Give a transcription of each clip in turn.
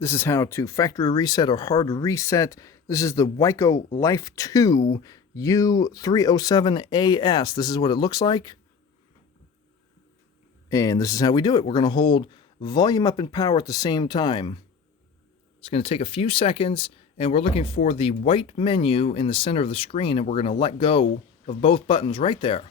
This is how to factory reset or hard reset. This is the Wiko Life 2 U307AS. This is what it looks like. And this is how we do it. We're going to hold volume up and power at the same time. It's going to take a few seconds, and we're looking for the white menu in the center of the screen, and we're going to let go of both buttons right there.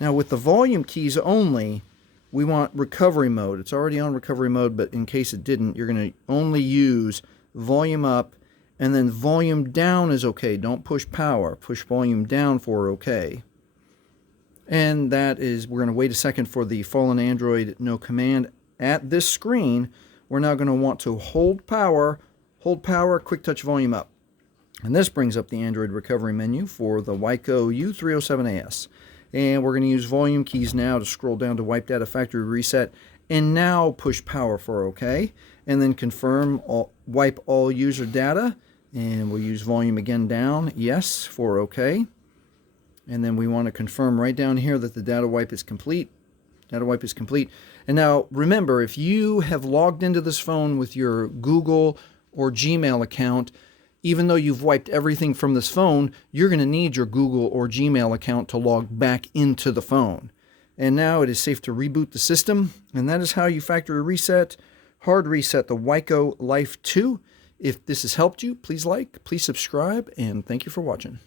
Now with the volume keys only, we want recovery mode. It's already on recovery mode, but in case it didn't, you're going to only use volume up, and then volume down is okay. Don't push power. Push volume down for okay. And that is, we're going to wait a second for the fallen Android no command. At this screen, we're now going to want to hold power, quick touch volume up. And this brings up the Android recovery menu for the Wiko U307AS. And we're going to use volume keys now to scroll down to wipe data factory reset, and now push power for OK. And then confirm wipe all user data, and we'll use volume again down, yes, for OK. And then we want to confirm right down here that the data wipe is complete. Data wipe is complete. And now remember, if you have logged into this phone with your Google or Gmail account, even though you've wiped everything from this phone, you're going to need your Google or Gmail account to log back into the phone. And now it is safe to reboot the system. And that is how you factory reset, hard reset the Wiko Life 2. If this has helped you, please like, please subscribe, and thank you for watching.